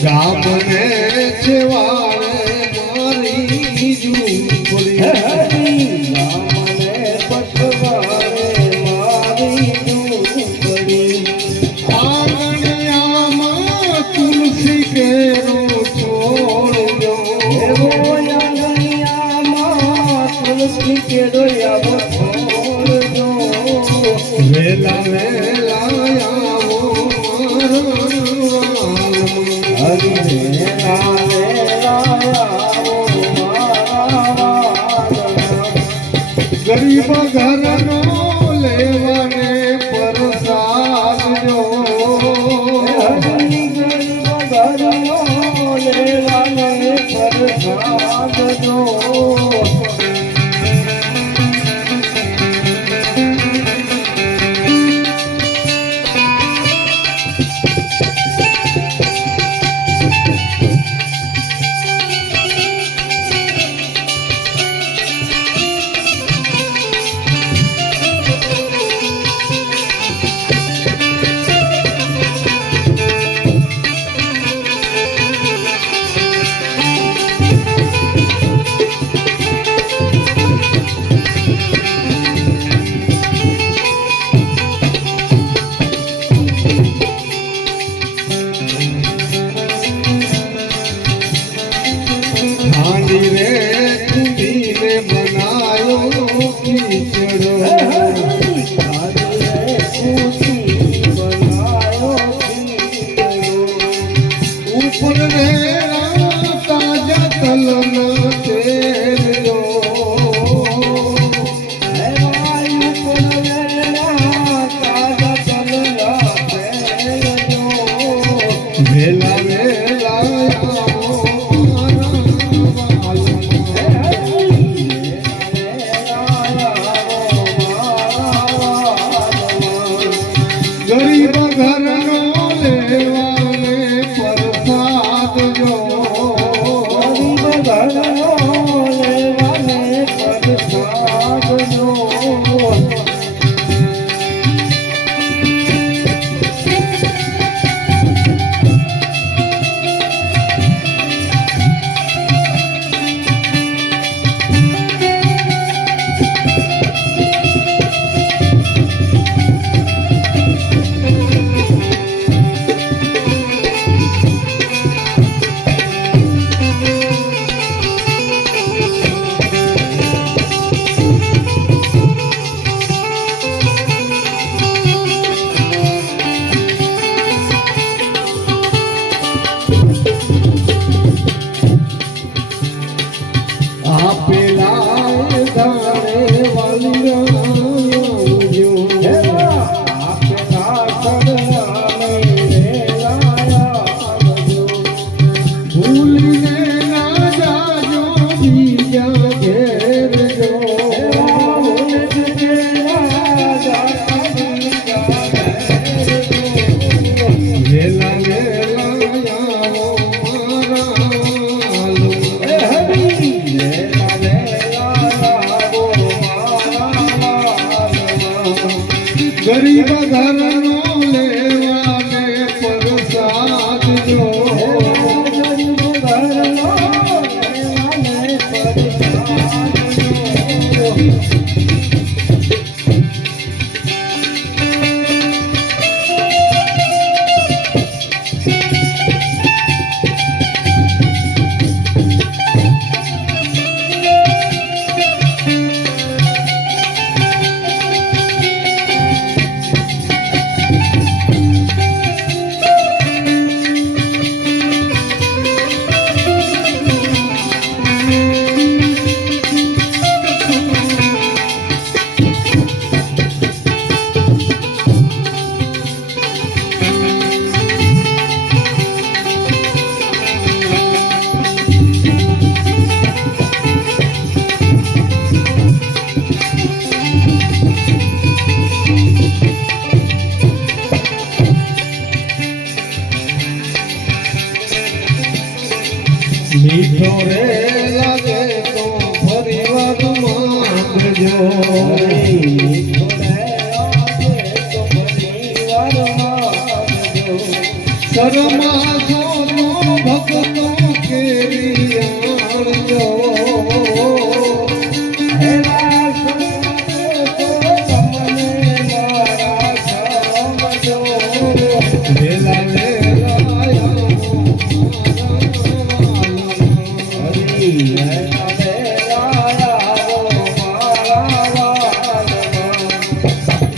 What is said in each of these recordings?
ગામને છેવાડે મારી ઝૂંપડી ગામને પટવાડે મારી ઝૂંપડી આંગણિયામાં તુલસી કેરો છોડજો એવો આંગણિયામાં તુલસી કેરો આવો છોડજો વેલા વેલા આવો ગરીબ ઘરનો લેવાને પ્રસાદ જો ગરીબ ઘરનો લેવાને પ્રસાદ જો ગરીબ ઘરનો લેવાને પ્રસાદ જો ગરીબ ઘરનો લેવાને પ્રસાદ જો ગરીબ ઘરનો લેવાને પ્રસાદ જો ગરીબ ઘરનો લેવાને પ્રસાદ જો મીઠો રે લાગે તો ફરી વાર માંગજો મીઠો રે લાગે તો ફરી વાર માંગજો શરમા જોનો ભક્તો કેરી આણજો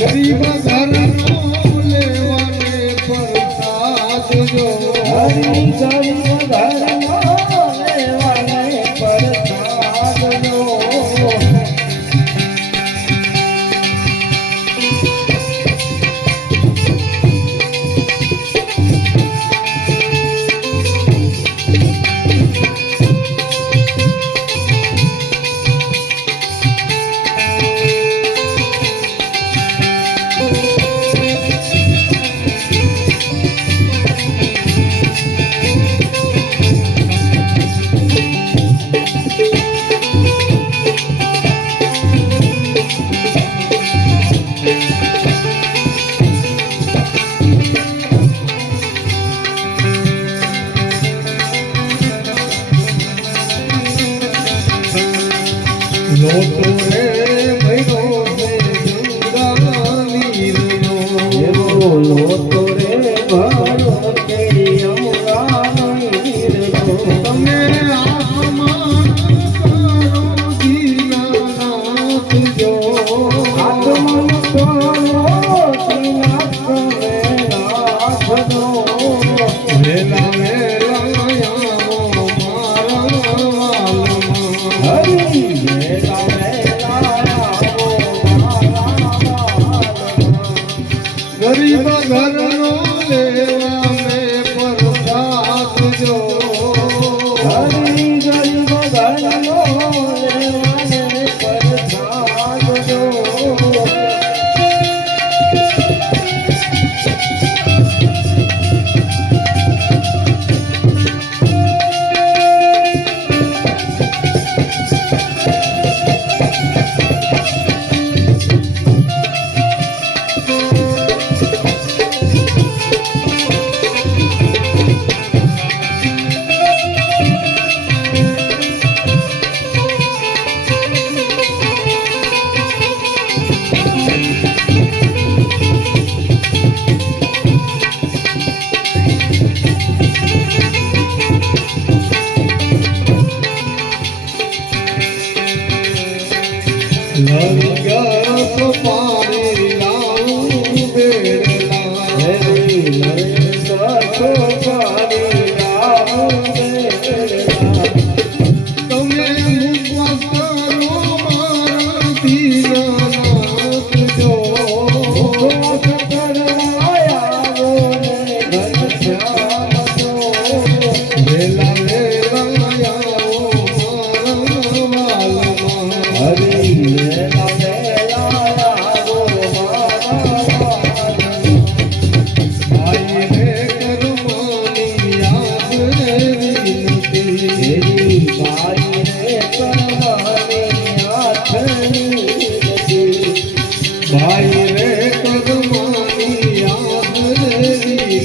ગરીબ ઘરનો લેવાને પ્રસાદ જો ગરીબ ઘરનો લેવાને પ્રસાદ જો લોટો રે ભૈરો રે ગંગા નીરનો લોટો રે ભરો તેરી યમુના નીરનો તમે આસમાન કરો દીનાનાથ જો આત્મન કરો દીનાથ રે નાથ દો વેલા વેલા આવો મારા વાલમાં હરી વેલા વેલા આવો મારા ગરીબ ઘરનો લેવા મેં પ્રસાદ જો હરી ગરીબ ઘરનો લેવાને પ્રસાદ દો લંગર પાણી લાવું બેડલા તમે ઉપવાસ કરો મારા દીનાનાથ જો વેલા વેલા આવો મારા વાલમાં ભાઈ રે કરમાની યાદ રે વિનતી ભાઈ રે કરમાની યાદ રે વિનતી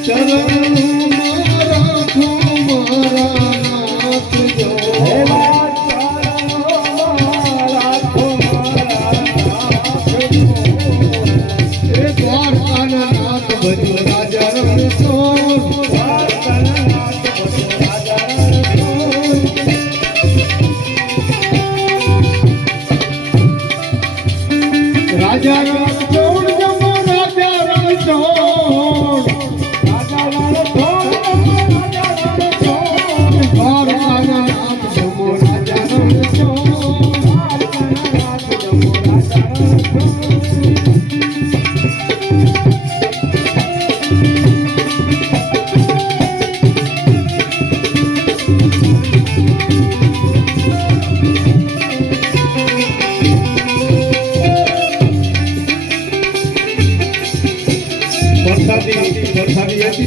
ચરણ મારા છો મારા નાથ જો એ દ્વારકાના નાથ ભજો રાજા રણછોડ રાજા રણછોડ જમો રાજા રણછોડ દ્વારકાના નાથ જમો રાજા રણછોડ વરસાદી હતી